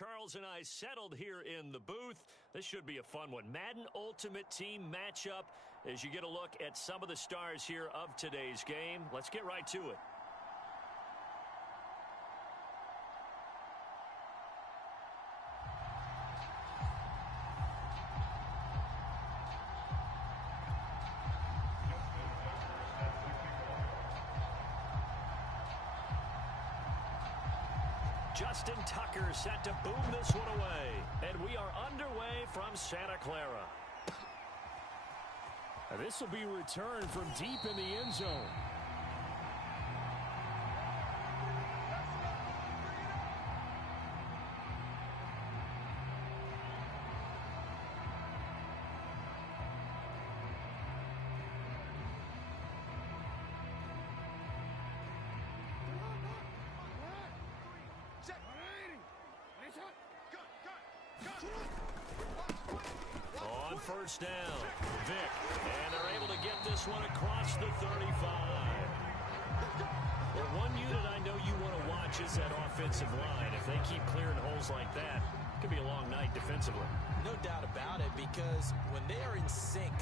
Charles and I settled here in the booth. This should be a fun one. Madden Ultimate Team matchup as you get a look at some of the stars here of today's game. Let's get right to it. Justin Tucker set to boom this one away. And we are underway from Santa Clara. This will be returned from deep in the end zone. On first down, Vick, and they're able to get this one across the 35. Well, one unit I know you want to watch is that offensive line. If they keep clearing holes like that, it could be a long night defensively. No doubt about it, because when they are in sync,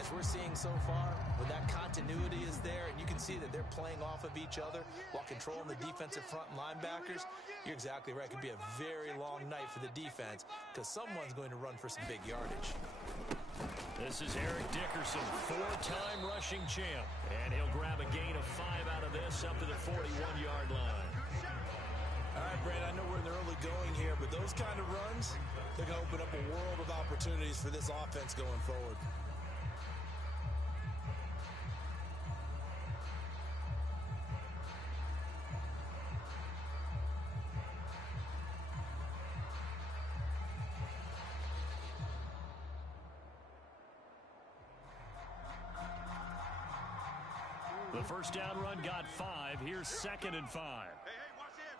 as we're seeing so far, when that continuity is there and you can see that they're playing off of each other while controlling the defensive front linebackers, you're exactly right. It could be a very long night for the defense because someone's going to run for some big yardage. This is Eric Dickerson, four-time rushing champ. And he'll grab a gain of 5 out of this up to the 41-yard line. All right, Brad, I know we're in the early going here, but those kind of runs, they're going to open up a world of opportunities for this offense going forward. The first down run got 5. Here's 2nd and 5. Hey, watch it.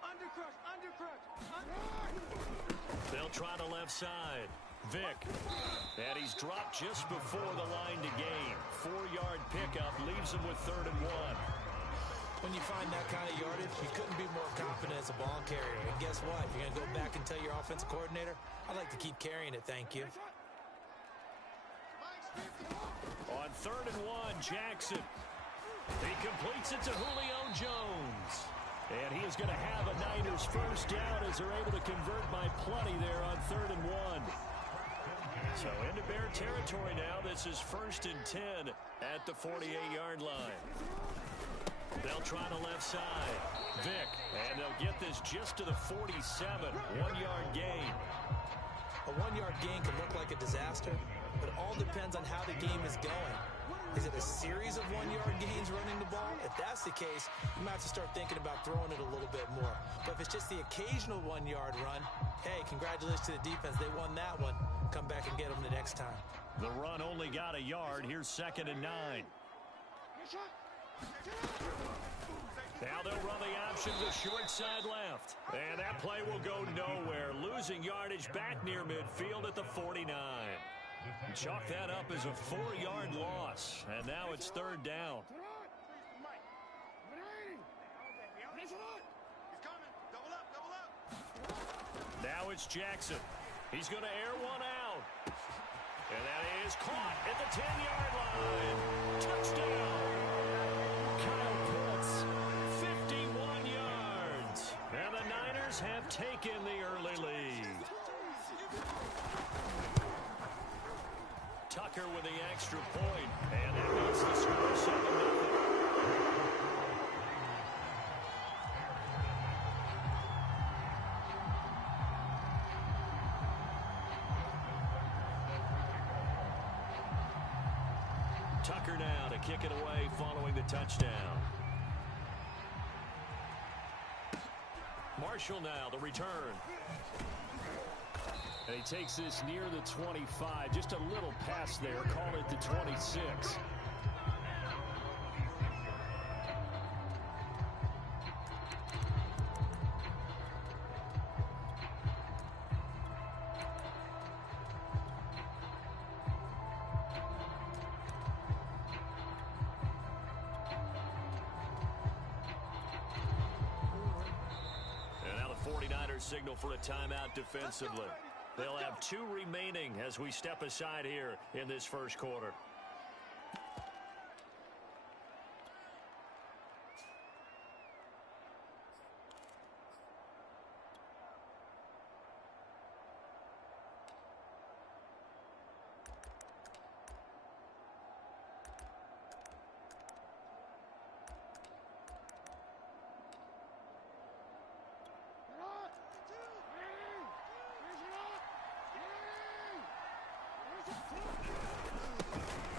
Undercrush. They'll try the left side. Vick. And he's dropped just before the line to gain. 4-yard pickup leaves him with 3rd and 1. When you find that kind of yardage, you couldn't be more confident as a ball carrier. And guess what? You're going to go back and tell your offensive coordinator, I'd like to keep carrying it, thank you. On 3rd and 1, Jackson. He completes it to Julio Jones. And he is going to have a Niners first down as they're able to convert by plenty there on 3rd and 1. So into Bear territory now. This is 1st and 10 at the 48-yard line. They'll try the left side. Vick. And they'll get this just to the 47. 1-yard gain. A 1-yard gain can look like a disaster, but it all depends on how the game is going. Is it a series of 1-yard gains running the ball? If that's the case, you might have to start thinking about throwing it a little bit more. But if it's just the occasional 1-yard run, hey, congratulations to the defense. They won that one. Come back and get them the next time. The run only got a yard. Here's 2nd and 9. Now they'll run the option to short side left. And that play will go nowhere. Losing yardage back near midfield at the 49. Chalk that up as a 4-yard loss. And now it's 3rd down. Now it's Jackson. He's going to air one out. And that is caught at the 10-yard line. Touchdown. Kyle Pitts, 51 yards. And the Niners have taken the early lead. Tucker with the extra point, and that makes the score 7-0. Tucker now to kick it away following the touchdown. Marshall now the return. And he takes this near the 25. Just a little pass there. Call it the 26. their signal for a timeout defensively. They'll have 2 remaining as we step aside here in this first quarter.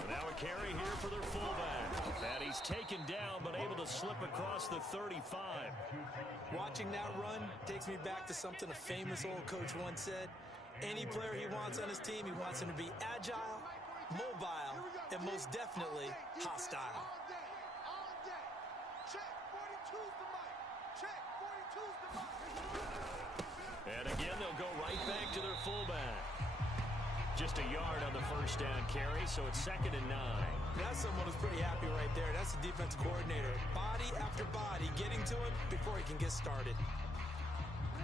Now a carry here for their fullback. And he's taken down, but able to slip across the 35. Watching that run takes me back to something a famous old coach once said. Any player he wants on his team, he wants him to be agile, mobile, and most definitely hostile. And again, they'll go right back to their fullback. Just a yard on the first down carry, so it's 2nd and 9. That's someone who's pretty happy right there. That's the defense coordinator. Body after body getting to him before he can get started.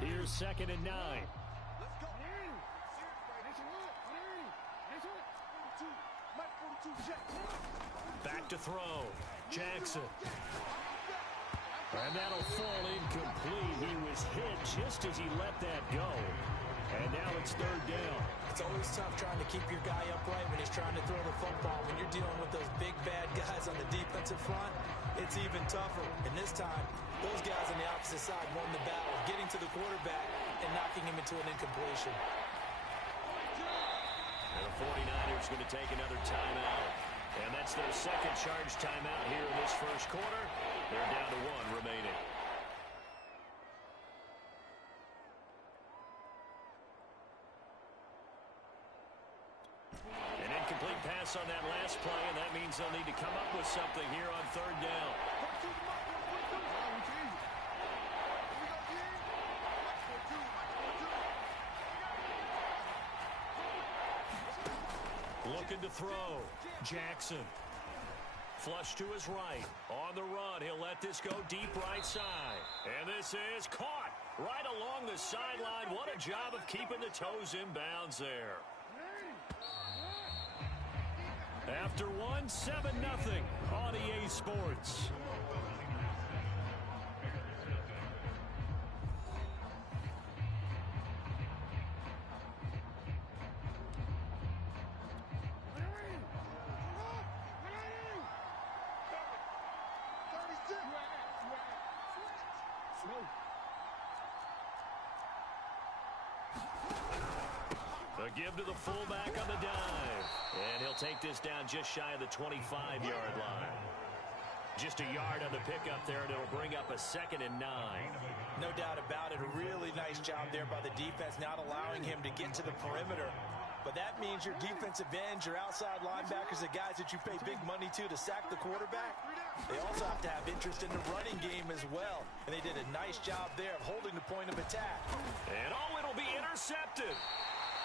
Here's 2nd and 9. Back to throw. Jackson. And that'll fall incomplete. He was hit just as he let that go. And now it's 3rd down. It's always tough trying to keep your guy upright when he's trying to throw the football. When you're dealing with those big, bad guys on the defensive front, it's even tougher. And this time, those guys on the opposite side won the battle, getting to the quarterback and knocking him into an incompletion. And the 49ers going to take another timeout. And that's their second charge timeout here in this first quarter. They're down to 1 remaining. An incomplete pass on that last play, and that means they'll need to come up with something here on 3rd down. Looking to throw. Jackson. Flush to his right. On the run. He'll let this go deep right side. And this is caught right along the sideline. What a job of keeping the toes in bounds there. After 1, 7-0 on EA Sports. A give to the fullback on the dive. And he'll take this down just shy of the 25-yard line. Just a yard on the pickup there, and it'll bring up a 2nd and 9. No doubt about it. A really nice job there by the defense, not allowing him to get to the perimeter. But that means your defensive ends, your outside linebackers, the guys that you pay big money to sack the quarterback, they also have to have interest in the running game as well. And they did a nice job there of holding the point of attack. And it'll be intercepted.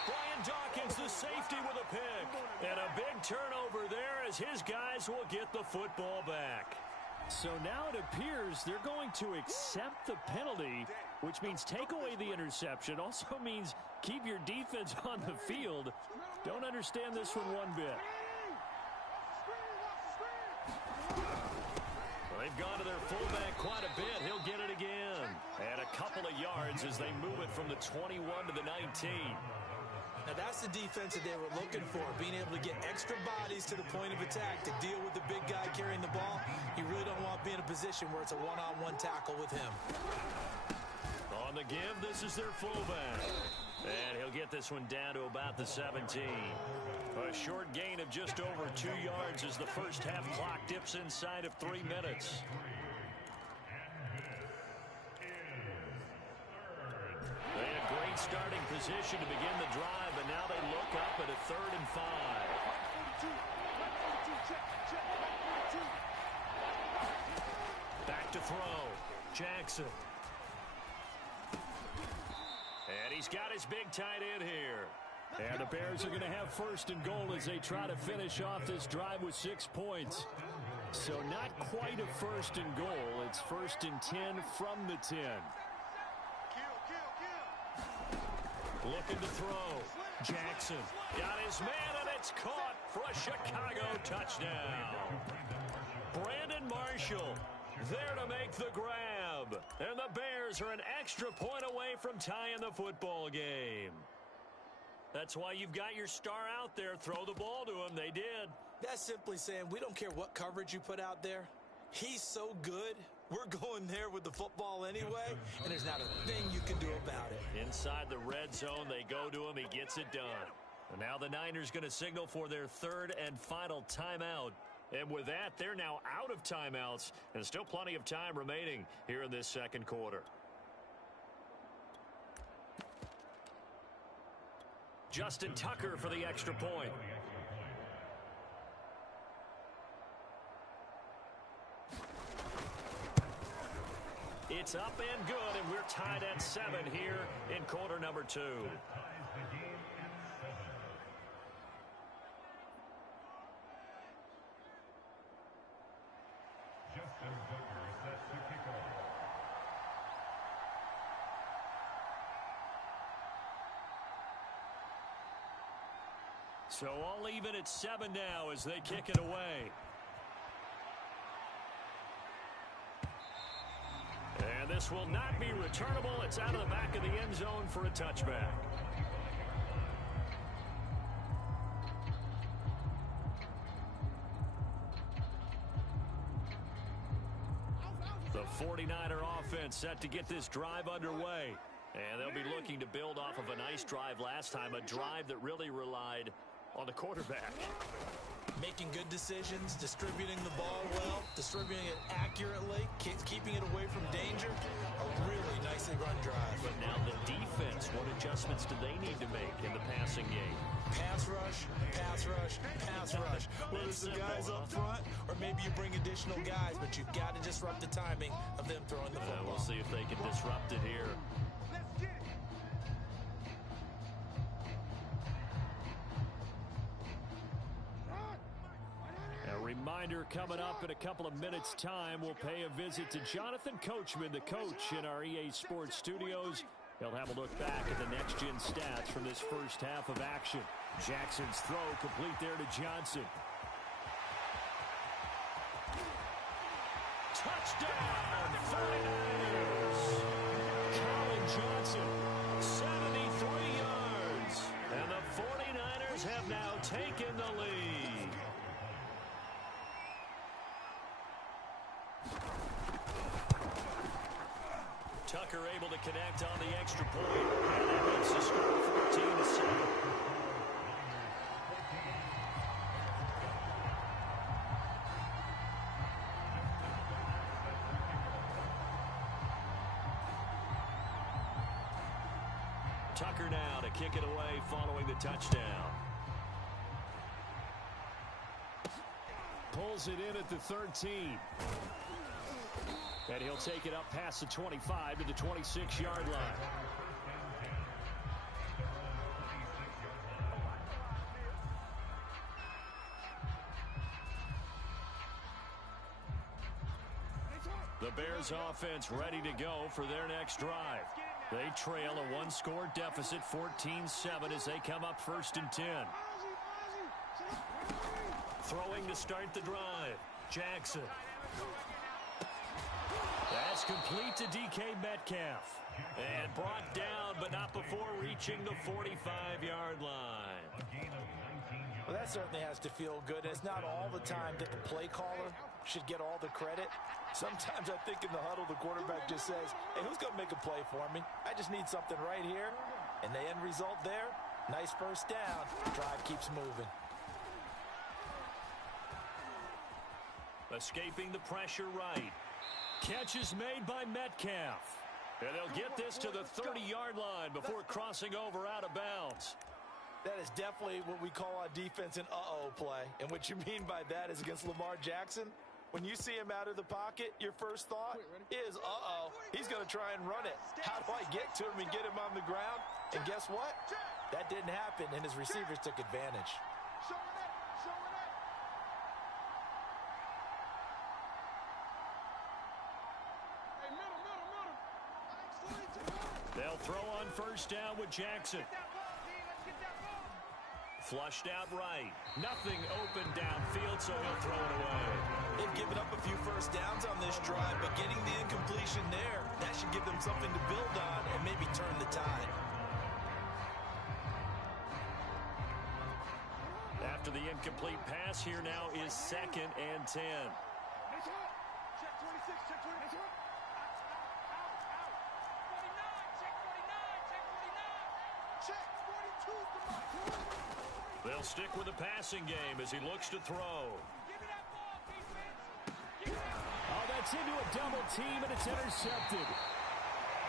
Brian Dawkins, the safety, with a pick. And a big turnover there as his guys will get the football back. So now it appears they're going to accept the penalty, which means take away the interception. Also means keep your defense on the field. Don't understand this one bit. Well, they've gone to their fullback quite a bit. He'll get it again. And a couple of yards as they move it from the 21 to the 19. Now that's the defense that they were looking for, being able to get extra bodies to the point of attack to deal with the big guy carrying the ball. You really don't want to be in a position where it's a one-on-one tackle with him. On the give, this is their fullback. And he'll get this one down to about the 17. A short gain of just over 2 yards as the first half clock dips inside of 3 minutes. They had great starting position to begin the drive, and now they look up at a 3rd and 5. Back to throw. Jackson. And he's got his big tight end here. And the Bears are going to have 1st and goal as they try to finish off this drive with 6 points. So not quite a 1st and goal. It's 1st and 10 from the 10. Looking to throw. Jackson got his man, and it's caught for a Chicago touchdown. Brandon Marshall there to make the grab. And the Bears are an extra point away from tying the football game. That's why you've got your star out there. Throw the ball to him. They did. That's simply saying we don't care what coverage you put out there. He's so good, we're going there with the football anyway, and there's not a thing you can do about it. Inside the red zone, they go to him. He gets it done. And now the Niners going to signal for their third and final timeout. And with that, they're now out of timeouts, and still plenty of time remaining here in this second quarter. Justin Tucker for the extra point. It's up and good, and we're tied at 7 here in quarter number 2. So all even at 7 now as they kick it away. And this will not be returnable. It's out of the back of the end zone for a touchback. The 49er offense set to get this drive underway. And they'll be looking to build off of a nice drive last time, a drive that really relied on the quarterback. Making good decisions, distributing the ball well, distributing it accurately, keeping it away from danger. A really nicely run drive. But now the defense, what adjustments do they need to make in the passing game? Pass rush, pass rush, pass rush. Whether it's the guys up front or maybe you bring additional guys, but you've got to disrupt the timing of them throwing the football. We'll see if they can disrupt it here. Reminder coming up in a couple of minutes' time, we'll pay a visit to Jonathan Coachman, the coach in our EA Sports studios. He'll have a look back at the next-gen stats from this first half of action. Jackson's throw complete there to Johnson. Touchdown, 49ers! Colin Johnson, 73 yards. And the 49ers have now taken the lead. Tucker able to connect on the extra point. And that makes the score 14-7. Tucker now to kick it away following the touchdown. Pulls it in at the 13. And he'll take it up past the 25 to the 26-yard line. The Bears offense ready to go for their next drive. They trail a one-score deficit, 14-7, as they come up 1st and 10. Throwing to start the drive. Jackson. That's complete to DK Metcalf. And brought down, but not before reaching the 45-yard line. Well, that certainly has to feel good. It's not all the time that the play caller should get all the credit. Sometimes I think in the huddle, the quarterback just says, hey, who's going to make a play for me? I just need something right here. And the end result there, nice first down. Drive keeps moving. Escaping the pressure right. Catch is made by Metcalf. And they'll get this to the 30-yard line before crossing over out of bounds. That is definitely what we call on defense an uh-oh play. And what you mean by that is against Lamar Jackson, when you see him out of the pocket, your first thought is, uh-oh, he's going to try and run it. How do I get to him and get him on the ground? And guess what? That didn't happen, and his receivers took advantage. They'll throw on first down with Jackson. Flushed out right. Nothing open downfield, so he'll throw it away. They've given up a few first downs on this drive, but getting the incompletion there, that should give them something to build on and maybe turn the tide. After the incomplete pass, here now is 2nd and 10. They'll stick with the passing game as he looks to throw. Oh, that's into a double team, and it's intercepted.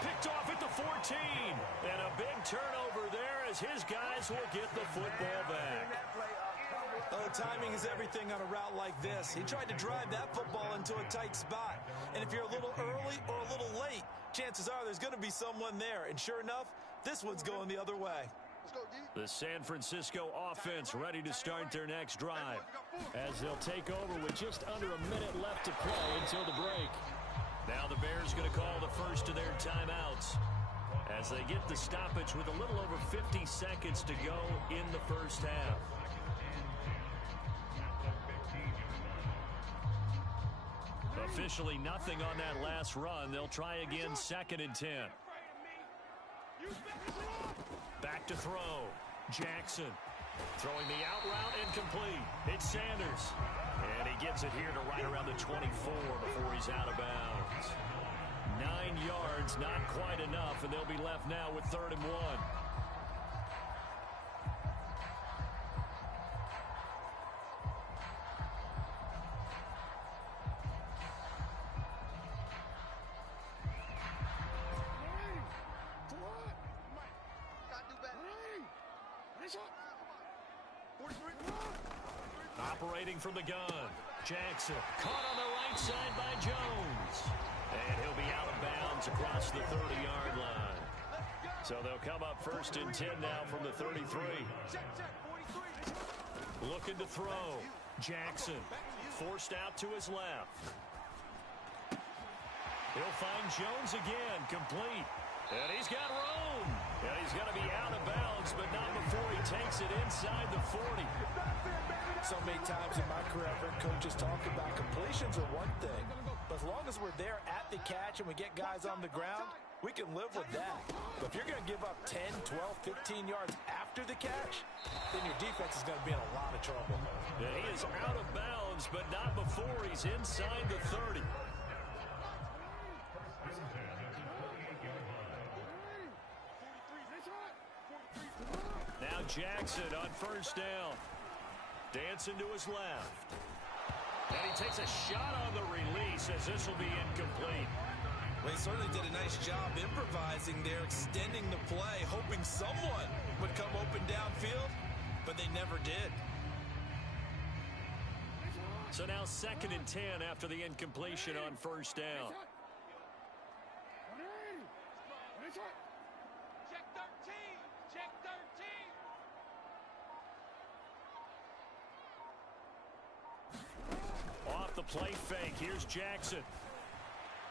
Picked off at the 14. And a big turnover there as his guys will get the football back. Oh, timing is everything on a route like this. He tried to drive that football into a tight spot. And if you're a little early or a little late, chances are there's going to be someone there. And sure enough, this one's going the other way. The San Francisco offense ready to start their next drive. As they'll take over with just under a minute left to play until the break. Now the Bears going to call the first of their timeouts as they get the stoppage with a little over 50 seconds to go in the first half. Officially nothing on that last run. They'll try again 2nd and 10. Back to throw. Jackson throwing the out route incomplete. It's Sanders. And he gets it here to right around the 24 before he's out of bounds. 9 yards, not quite enough, and they'll be left now with 3rd and 1. Operating from the gun. Jackson caught on the right side by Jones. And he'll be out of bounds across the 30-yard line. So they'll come up 1st and 10 now from the 33. Looking to throw. Jackson forced out to his left. He'll find Jones again, complete. And he's got room. And he's going to be out of bounds, but not before he takes it inside the 40. So many times in my career, I've heard coaches talk about completions are one thing, but as long as we're there at the catch and we get guys on the ground, we can live with that. But if you're going to give up 10, 12, 15 yards after the catch, then your defense is going to be in a lot of trouble. And he is out of bounds, but not before he's inside the 30. Now Jackson on first down. Dancing to his left. And he takes a shot on the release as this will be incomplete. Well, he certainly did a nice job improvising there, extending the play, hoping someone would come open downfield, but they never did. So now 2nd and 10 after the incompletion on first down. Check 13. Check 13. Off the play fake, here's Jackson.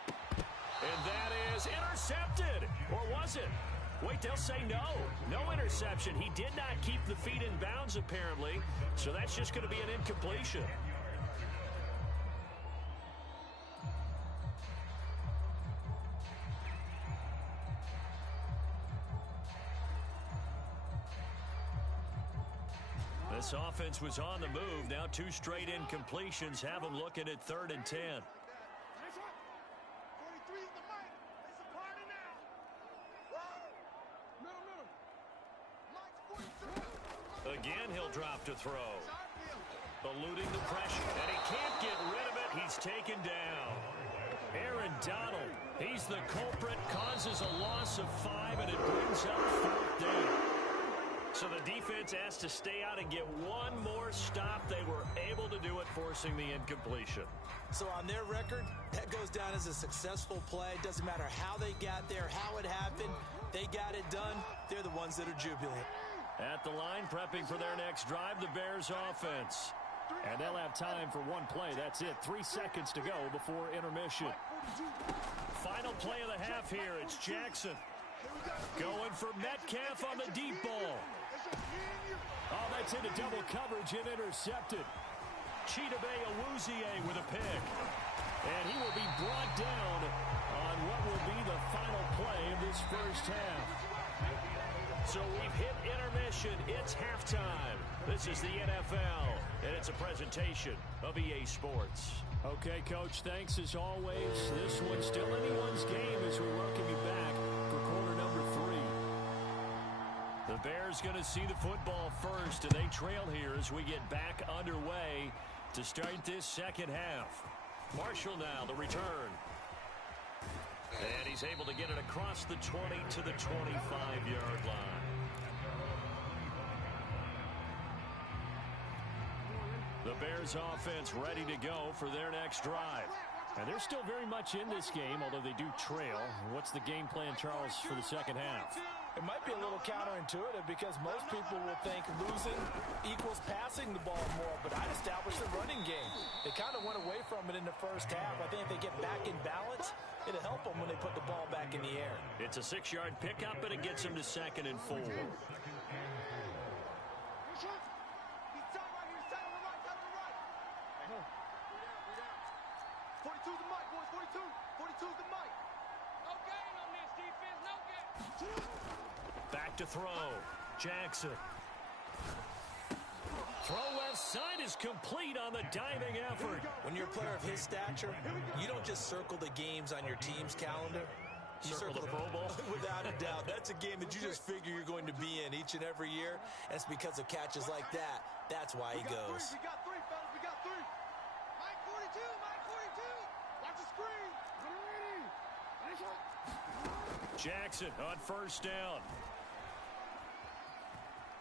And that is intercepted. Or was it? Wait, they'll say no. No interception. He did not keep the feet in bounds, apparently. So that's just going to be an incompletion. This offense was on the move. Now 2 straight incompletions have them looking at 3rd and 10. Again, he'll drop to throw. Eluding the pressure, and he can't get rid of it. He's taken down. Aaron Donald, he's the culprit, causes a loss of 5, and it brings up 4th down. So the defense has to stay out and get one more stop. They were able to do it, forcing the incompletion. So on their record, that goes down as a successful play. Doesn't matter how they got there, how it happened. They got it done. They're the ones that are jubilant. At the line, prepping for their next drive, the Bears offense. And they'll have time for one play. That's it. 3 seconds to go before intermission. Final play of the half here. It's Jackson. Going for Metcalf on the deep ball. Oh, that's into double coverage and intercepted. Chidobe Awuzie with a pick. And he will be brought down on what will be the final play of this first half. So we've hit intermission. It's halftime. This is the NFL, and it's a presentation of EA Sports. Okay, Coach, thanks as always. This one's still anyone's game as we welcome you back for quarter number 3. The Bears going to see the football first, and they trail here as we get back underway to start this second half. Marshall now, the return. And he's able to get it across the 20 to the 25-yard line. The Bears offense ready to go for their next drive. And they're still very much in this game, although they do trail. What's the game plan, Charles, for the second half? It might be a little counterintuitive because most people will think losing equals passing the ball more, but I'd establish the running game. They kind of went away from it in the first half. I think if they get back in balance, it'll help them when they put the ball back in the air. It's a 6-yard pickup, and it gets them to 2nd and 4. Back to throw. Jackson. Throw left side is complete on the diving effort. When you're a player of his stature, you don't just circle the games on your team's calendar. You Circle the Pro Bowl? Without a doubt. That's a game that you just figure you're going to be in each and every year. And it's because of catches like that. That's why he goes. We got 3, fellas. We got 3. Mike 42. Mike 42. Watch the screen. Jackson on first down.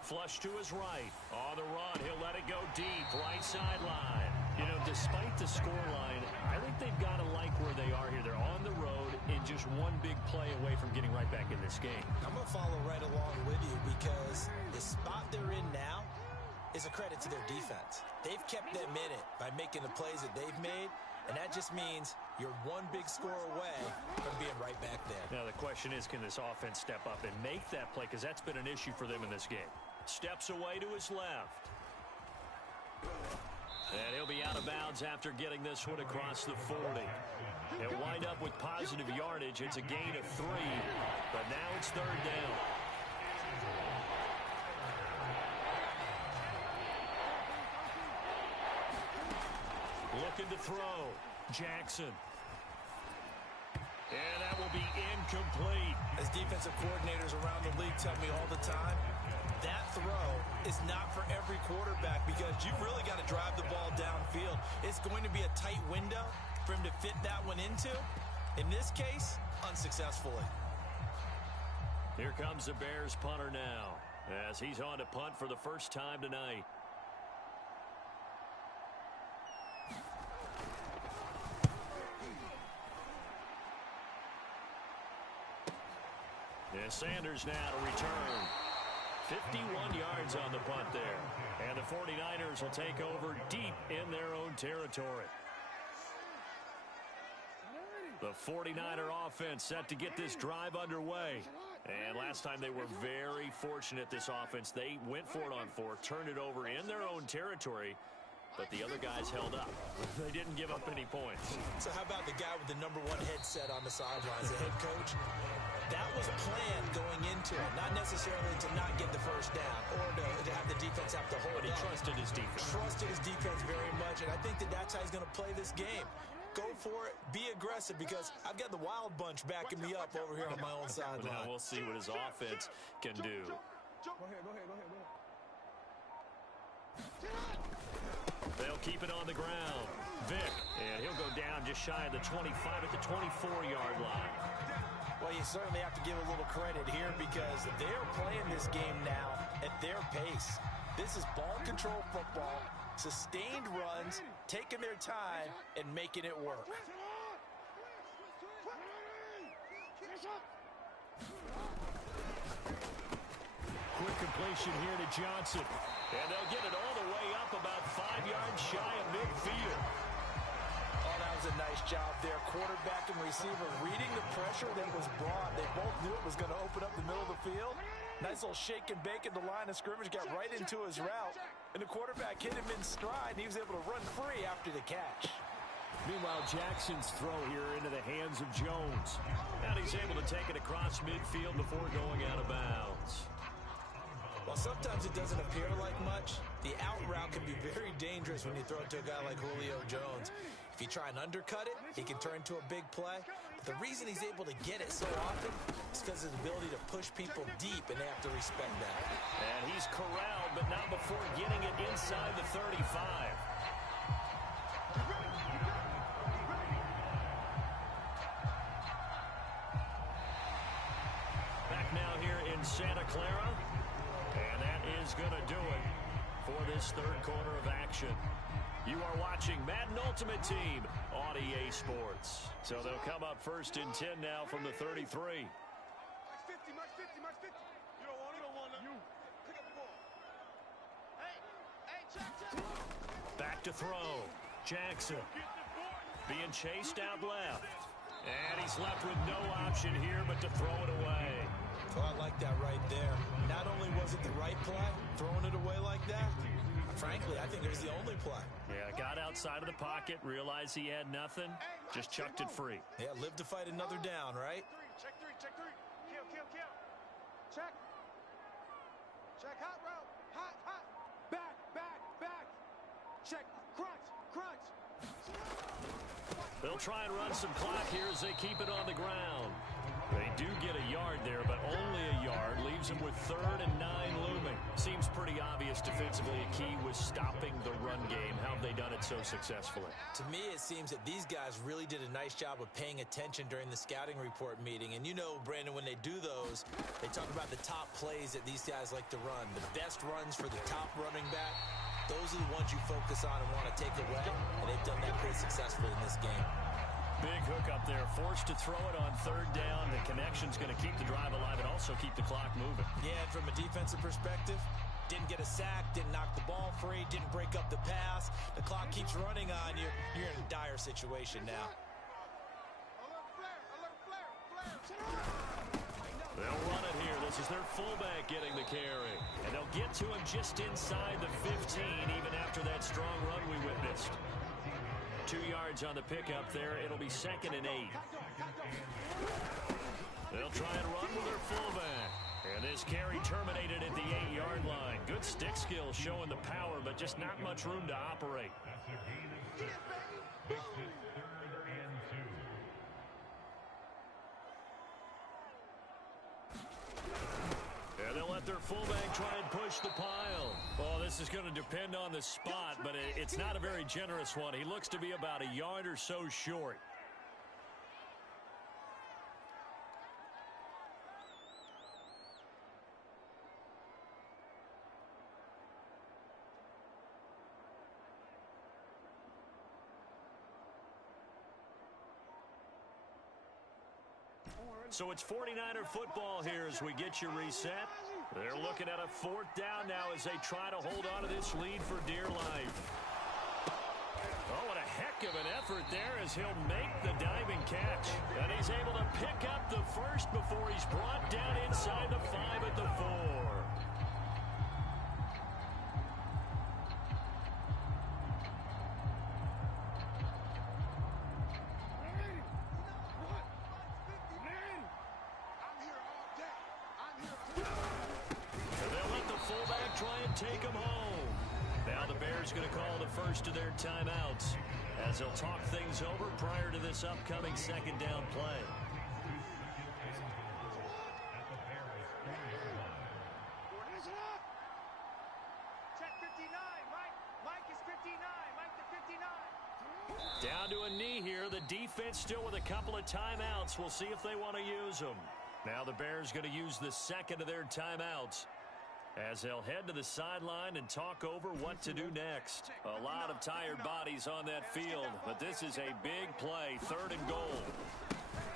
Flush to his right. On the run, he'll let it go deep. Right sideline. You know, despite the scoreline, I think they've got to like where they are here. They're on the road and just one big play away from getting right back in this game. I'm going to follow right along with you because the spot they're in now is a credit to their defense. They've kept them in it by making the plays that they've made, and that just means you're one big score away from being right back there. Now, the question is, can this offense step up and make that play? Because that's been an issue for them in this game. Steps away to his left. And he'll be out of bounds after getting this one across the 40. He'll wind up with positive yardage. It's a gain of 3, but now it's 3rd down. Looking to throw. Jackson. And that will be incomplete. As defensive coordinators around the league tell me all the time, that throw is not for every quarterback because you've really got to drive the ball downfield. It's going to be a tight window for him to fit that one into. In this case, unsuccessfully. Here comes the Bears punter now as he's on to punt for the first time tonight. And Sanders now to return. 51 yards on the punt there. And the 49ers will take over deep in their own territory. The 49er offense set to get this drive underway. And last time they were very fortunate, this offense. They went for it on 4, turned it over in their own territory, but the other guys held up. They didn't give up any points. So how about the guy with the #1 headset on the sidelines, the head coach? That was planned going into it, not necessarily to not get the first down or to have the defense have to hold But he up. trusted his defense. Trusted his defense very much, and I think that that's how he's going to play this game. Go for it, be aggressive, because I've got the Wild Bunch backing me up over here on my own Now sideline. we'll see what his offense can do. Go ahead. They'll keep it on the ground. Vick, and he'll go down just shy of the 25 at the 24-yard line. Well, you certainly have to give a little credit here because they're playing this game now at their pace. This is ball control football, sustained runs, taking their time, and making it work. Quick completion here to Johnson. And they'll get it all the way up about 5 yards shy of midfield. Oh, that was a nice job there. Quarterback and receiver reading the pressure that was brought. They both knew it was going to open up the middle of the field. Nice little shake and bake at the line of scrimmage. Got right into his route. And the quarterback hit him in stride. And he was able to run free after the catch. Meanwhile, Jackson's throw here into the hands of Jones. And he's able to take it across midfield before going out of bounds. While sometimes it doesn't appear like much, the out route can be very dangerous when you throw it to a guy like Julio Jones. If you try and undercut it, he can turn into a big play. But the reason he's able to get it so often is because of his ability to push people deep, and they have to respect that. And he's corralled, but not before getting it inside the 35. Back now here in Santa Clara. And that is going to do it for this third quarter of action. You are watching Madden Ultimate Team on EA Sports. So they'll come up first and 10 now from the 33. Max 50, max 50, max 50. You don't want it, you. Pick up the ball. Hey, check. Back to throw. Jackson being chased out left. And he's left with no option here but to throw it away. Oh, I like that right there. Not only was it the right play, throwing it away like that, frankly, I think it was the only play. Yeah, got outside of the pocket, realized he had nothing, just chucked it free. Yeah, live to fight another down, right? Check three. Kill. Check. Check, hot route. Hot. Back. Check, crunch. They'll try and run some clock here as they keep it on the ground. They do get a yard there, but only a yard. Leaves them with 3rd and 9 looming. Seems pretty obvious defensively a key was stopping the run game. How have they done it so successfully? To me, it seems that these guys really did a nice job of paying attention during the scouting report meeting. And you know, Brandon, when they do those, they talk about the top plays that these guys like to run. The best runs for the top running back. Those are the ones you focus on and want to take away. And they've done that pretty successfully in this game. Big hook up there, forced to throw it on 3rd down. The connection's going to keep the drive alive and also keep the clock moving. Yeah, and from a defensive perspective, didn't get a sack, didn't knock the ball free, didn't break up the pass. The clock keeps running on you. You're in a dire situation now. Alert flare. They'll run it here. This is their fullback getting the carry. And they'll get to him just inside the 15, even after that strong run we witnessed. 2 yards on the pickup there. It'll be 2nd and 8. They'll try and run with their fullback. And this carry terminated at the 8-yard line. Good stick skills showing the power, but just not much room to operate. And they'll let their fullback try and push the pile. Oh, this is going to depend on the spot, but it's not a very generous one. He looks to be about a yard or so short. So it's 49er football here as we get you reset. They're looking at a 4th down now as they try to hold on to this lead for dear life. Oh, what a heck of an effort there as he'll make the diving catch. And he's able to pick up the first before he's brought down inside the 5 at the 4. Take them home. Now the Bears going to call the first of their timeouts as they'll talk things over prior to this upcoming 2nd down play. Check 59, Mike is 59, Mike to 59. Down to a knee here. The defense still with a couple of timeouts. We'll see if they want to use them. Now the Bears going to use the 2nd of their timeouts as they'll head to the sideline and talk over what to do next. A lot of tired bodies on that field, but this is a big play, 3rd and goal.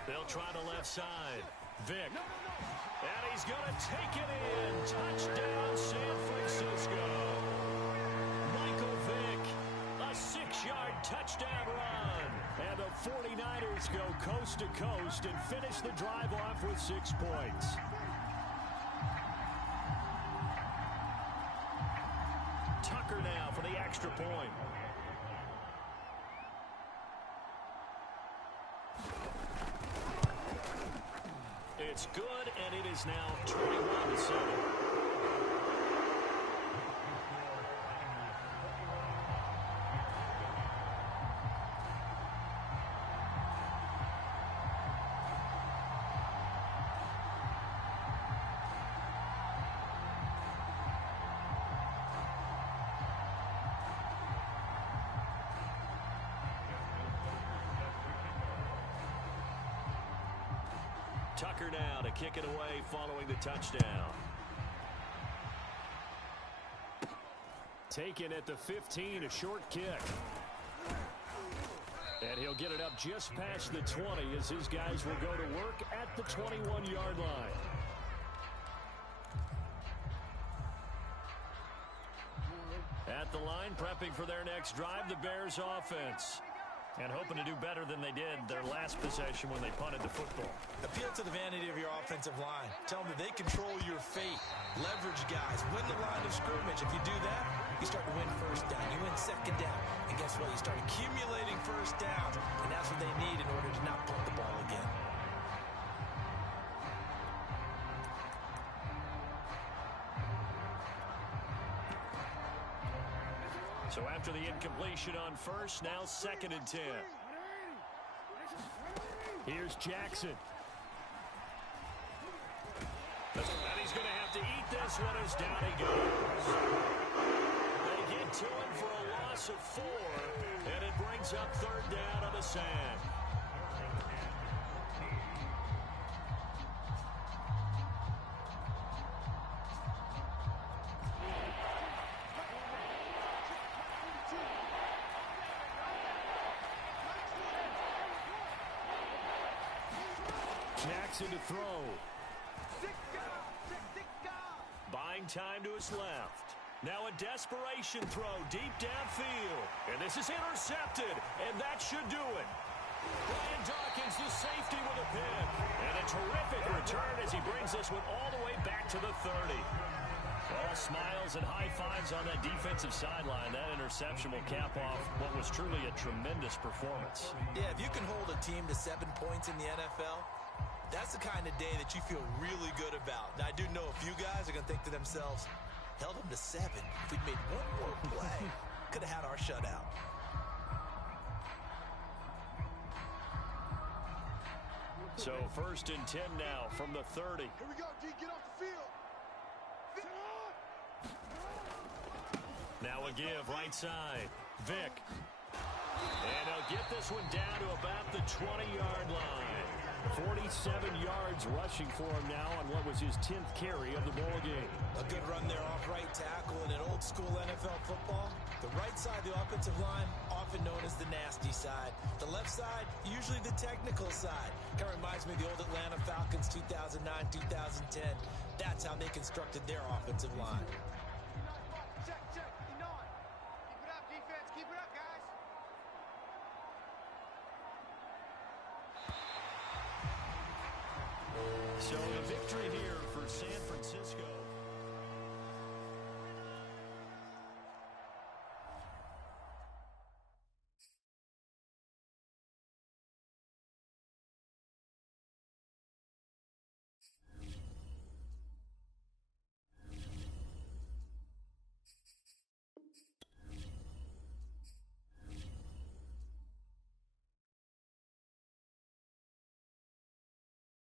They'll try the left side. Vick. And he's going to take it in. Touchdown, San Francisco. Michael Vick, a 6-yard touchdown run. And the Bears go coast to coast and finish the drive off with 6 points. Tucker now for the extra point. It's good, and it is now 21-7. Tucker now to kick it away following the touchdown. Taken at the 15, a short kick. And he'll get it up just past the 20 as his guys will go to work at the 21-yard line. At the line, prepping for their next drive, the Bears offense. And hoping to do better than they did their last possession when they punted the football. Appeal to the vanity of your offensive line. Tell them that they control your fate. Leverage guys. Win the line of scrimmage. If you do that, you start to win first down. You win second down. And guess what? You start accumulating first downs. And that's what they need in order to not punt the ball again. So after the incompletion on first, now 2nd and 10. Here's Jackson. And he's going to have to eat this one as down he goes. They get to him for a loss of 4, and it brings up 3rd down on the sand. Jackson to throw. Buying time to his left. Now a desperation throw deep downfield. And this is intercepted, and that should do it. Brian Dawkins, the safety with a pick. And a terrific return as he brings this one all the way back to the 30. All smiles and high fives on that defensive sideline. That interception will cap off what was truly a tremendous performance. Yeah, if you can hold a team to 7 points in the NFL, that's the kind of day that you feel really good about. Now, I do know a few guys are going to think to themselves, held them to 7. If we'd made one more play, could have had our shutout. So 1st and 10 now from the 30. Here we go, D. Get off the field. Now a give right side. Vick. And he'll get this one down to about the 20-yard line. 47 yards rushing for him now on what was his 10th carry of the ball game. A good run there off right tackle in an old-school NFL football. The right side of the offensive line, often known as the nasty side. The left side, usually the technical side. Kind of reminds me of the old Atlanta Falcons 2009-2010. That's how they constructed their offensive line. Check. Keep it up, defense. Keep it up, guys. So a victory here for San Francisco.